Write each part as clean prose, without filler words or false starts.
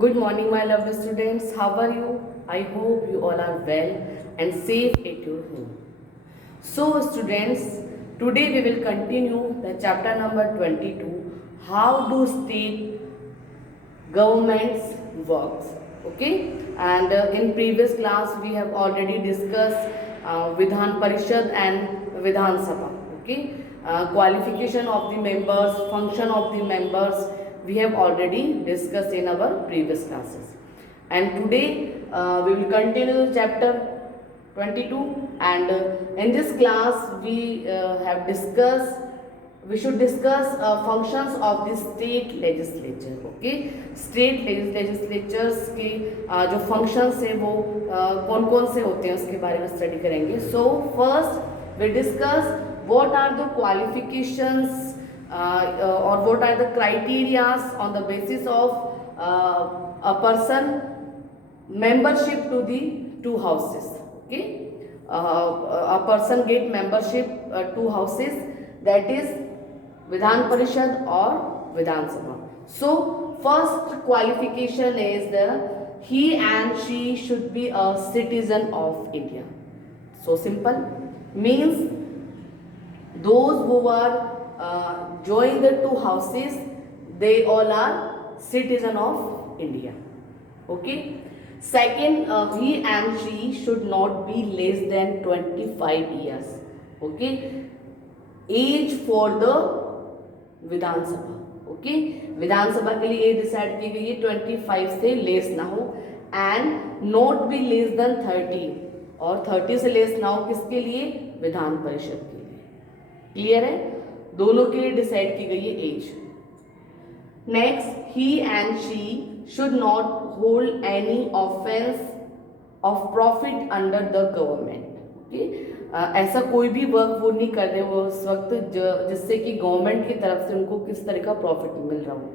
Good morning, my lovely students. How are you? I hope you all are well and safe at your home. So, students, today we will continue the chapter number 22. How do state governments works? Okay, and in previous class we have already discussed Vidhan Parishad and Vidhan Sabha. Okay, qualification of the members, function of the members, we have already discussed in our previous classes, and today we will continue the chapter 22, and in this class we should discuss functions of the state legislature. Okay, state legislatures के जो functions है वो कौन कौन से होते हैं उसके बारे में स्टडी करेंगे. So first we discuss what are the qualifications or what are the criteria on the basis of a person membership to the two houses. Okay, a person get membership two houses, that is Vidhan Parishad or Vidhan Sabha. So first qualification is he and she should be a citizen of India. So simple, means those who are join the two houses, they all are citizen of India. Okay. Second, he and she should not be less than 25 years. Okay, age for the Vidhan Sabha. ओके, विधान सभा के लिए as decide की गई है 25 से लेस ना हो, and not be less than 30, और 30 से लेस ना हो किसके लिए? विधान परिषद के लिए. क्लियर है? दोनों के लिए डिसाइड की गई है age. Next, he and she should not hold any office of profit under the government. Okay, ऐसा कोई भी वर्क वो नहीं कर रहे वो उस वक्त जिससे कि गवर्नमेंट की तरफ से उनको किस तरह का प्रॉफिट मिल रहा हो.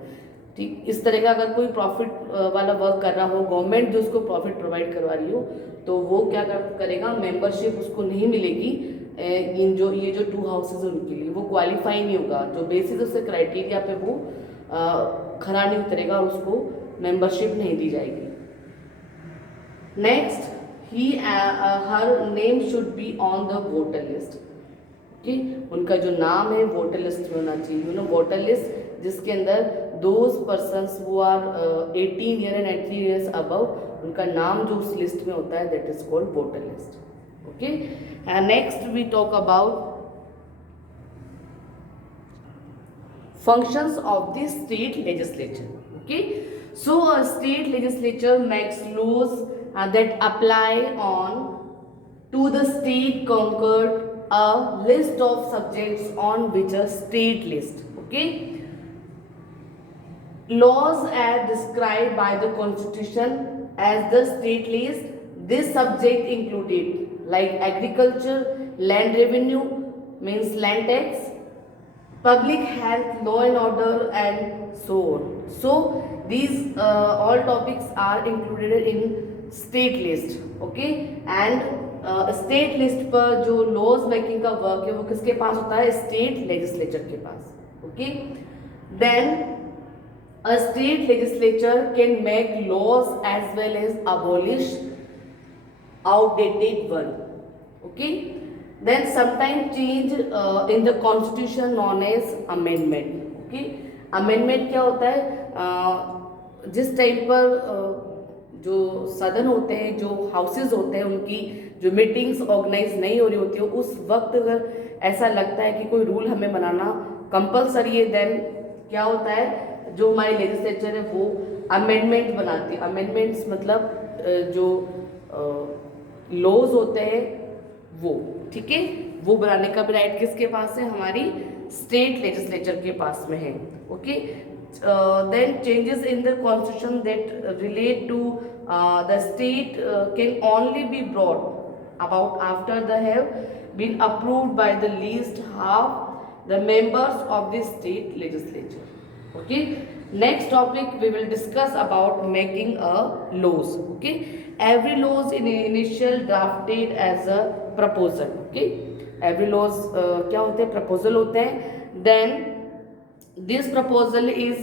ठीक, इस तरह का अगर कोई प्रॉफिट वाला वर्क कर रहा हो, गवर्नमेंट जो उसको प्रॉफिट प्रोवाइड करवा रही हो, तो वो क्या करेगा, मेंबरशिप उसको नहीं मिलेगी. इन जो ये जो टू हाउसेज उनके लिए वो क्वालिफाई नहीं होगा, जो बेसिस उससे क्राइटेरिया पे वो खरा नहीं उतरेगा और उसको मेंबरशिप नहीं दी जाएगी. Next, her name should be on the voter list. Okay, उनका जो नाम है वोटर लिस्ट में होना चाहिए. वोटर लिस्ट जिसके अंदर those persons who are 18 year and 18 years above, उनका नाम जो उस लिस्ट में होता है, that is called voter list. Okay, and next we talk about functions of the state legislature. Okay, so a state legislature makes laws that apply on to the state conquered a list of subjects on which a state list. Okay, laws are described by the constitution as the state list. This subject included like agriculture, land revenue means land tax, public health, law and order, and so on. So these all topics are included in state list. Okay, and state list पर जो laws making का वर्क है वो किसके पास होता है? State legislature के पास. Okay, then a state legislature can make laws as well as abolish outdated one. Okay, then sometime change in the constitution known as amendment. Okay, amendment क्या होता है? जिस टाइम पर जो सदन होते हैं, जो हाउसेज होते हैं, उनकी जो मीटिंग्स ऑर्गेनाइज नहीं हो रही होती है, उस वक्त अगर ऐसा लगता है कि कोई रूल हमें बनाना कंपलसरी है, देन क्या होता है, जो हमारी लेजिस्लेचर है वो अमेंडमेंट बनाती है. अमेंडमेंट्स मतलब जो लॉज होते हैं वो, ठीक है, वो बनाने का भी राइट किसके पास है? हमारी स्टेट लेजिस्लेचर के पास में है. Okay, then changes in the constitution that relate to the state can only be brought about after they have been approved by the least half the members of the state legislature. Okay, next topic we will discuss about making a laws. Okay, every laws in initial drafted as a proposal. Okay, every laws क्या होते हैं? proposal होते हैं. Then this proposal is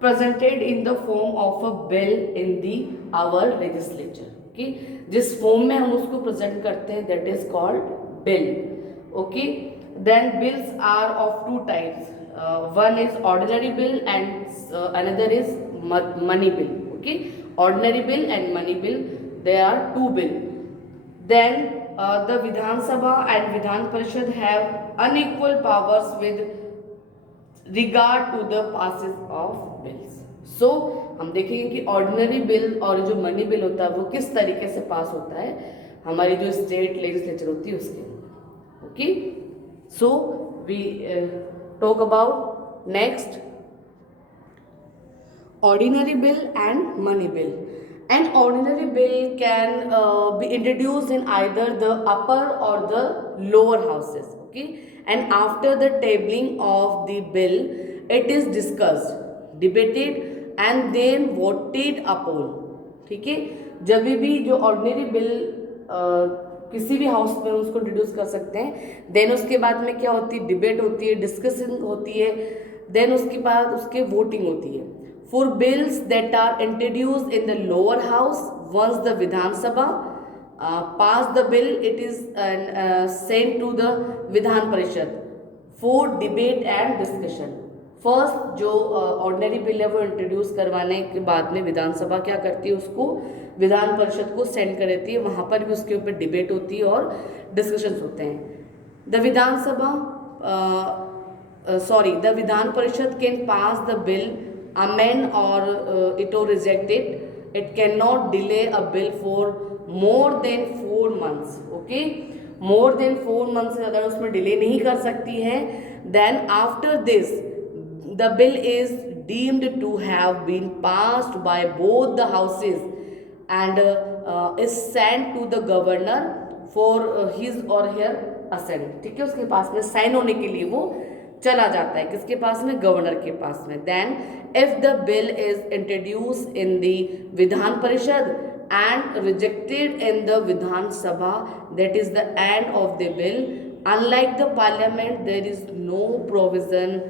presented in the form of a bill in the our legislature. Okay, जिस फॉर्म में हम उसको प्रेजेंट करते हैं that is called bill. Okay, then bills are of two types. One is ordinary bill and another is money bill. Okay, ordinary bill and money bill, there are two bill. Then the Vidhan Sabha and Vidhan Parishad have unequal powers with regard to the passage of bills. So हम देखेंगे कि ordinary bill और जो money bill होता है वो किस तरीके से पास होता है हमारी जो स्टेट लेजिस्लेचर होती है उसके. Okay, so we talk about next ordinary bill and money bill. An ordinary bill can be introduced in either the upper or the lower houses. Okay, and after the tabling of the bill, it is discussed, debated and then voted upon. ठीक है, जब भी जो ordinary bill किसी भी हाउस में उसको इंट्रोड्यूस कर सकते हैं, देन उसके बाद में क्या होती है, डिबेट होती है, डिस्कशन होती है, देन उसके बाद उसके वोटिंग होती है. For bills that are introduced in the lower house, once the Vidhan Sabha pass the bill, it is sent to the Vidhan Parishad for debate and discussion. First जो ऑर्डिनरी बिल है वो इंट्रोड्यूस करवाने के बाद में विधानसभा क्या करती है, उसको विधान परिषद को सेंड कर देती है. वहाँ पर भी उसके ऊपर डिबेट होती है और डिस्कशंस होते हैं. द विधानसभा द विधान परिषद can pass the bill, amend or it or reject it. It cannot delay a bill for more than 4 months. Okay, more than 4 months से ज़्यादा उसमें डिले नहीं कर सकती है. Then after this the bill is deemed to have been passed by both the houses and is sent to the governor for his or her assent. ठीक है, उसके पास में साइन होने के लिए वो चला जाता है, किसके पास में, गवर्नर के पास में. Then if the bill is introduce in the Vidhan Parishad and rejected in the Vidhan Sabha, that is the end of the bill. Unlike the parliament there is no provision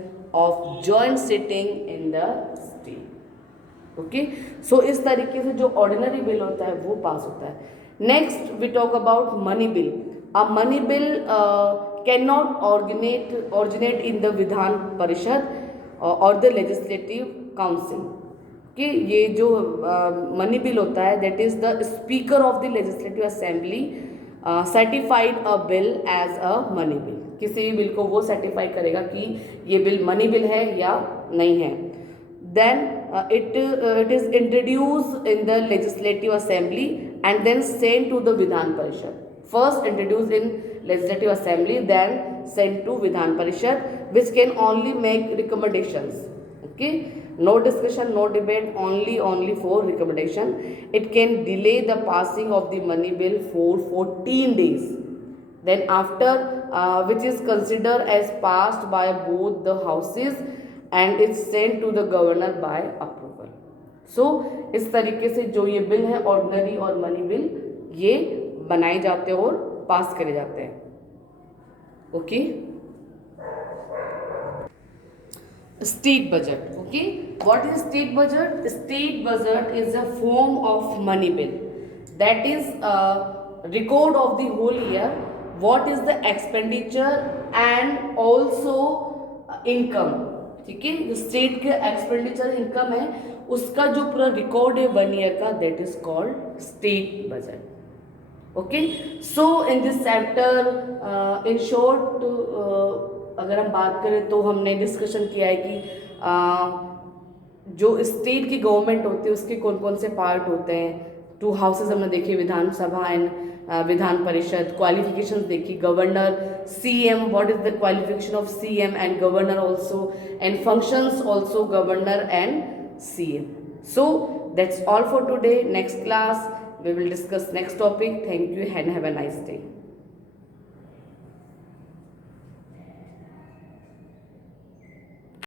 of joint sitting in the state. Okay, so इस तरीके से जो ordinary bill होता है वो पास होता है. Next we talk about money bill. A money bill cannot originate in the Vidhan Parishad or the Legislative Council. कि ये जो मनी बिल होता है, that is the Speaker of the Legislative Assembly certified a bill as a money bill. किसी भी बिल को वो सर्टिफाई करेगा कि ये बिल मनी बिल है या नहीं है. Then it is introduced in the Legislative Assembly and then sent to the Vidhan Parishad. First introduced in Legislative Assembly, then sent to Vidhan Parishad, which can only make recommendations. Okay, no discussion, no debate, only for recommendation. It can delay the passing of the money bill for 14 days. Then after which is considered as passed by both the houses and it's sent to the governor by approval. So इस तरीके से जो ये बिल है ऑर्डिनरी और money bill ये बनाए जाते हैं और पास करे जाते हैं. Okay, state budget. Okay, what is state budget? State budget is a form of money bill that is record of the whole year, what is the expenditure and also income. ठीक है, जो स्टेट के एक्सपेंडिचर इनकम है उसका जो पूरा रिकॉर्ड है 1 ईयर का, that is called state budget. Okay, so in this chapter in short अगर हम बात करें तो हमने डिस्कशन किया है कि जो स्टेट की गवर्नमेंट होती है उसके कौन कौन से पार्ट होते हैं. 2 हाउसेज हमने देखे, विधानसभा एंड विधान परिषद. क्वालिफिकेशंस देखी, governor, CM, what is the qualification of CM and governor also, and functions also governor and CM. So that's all for today. Next class we will discuss next topic. Thank you and have a nice day.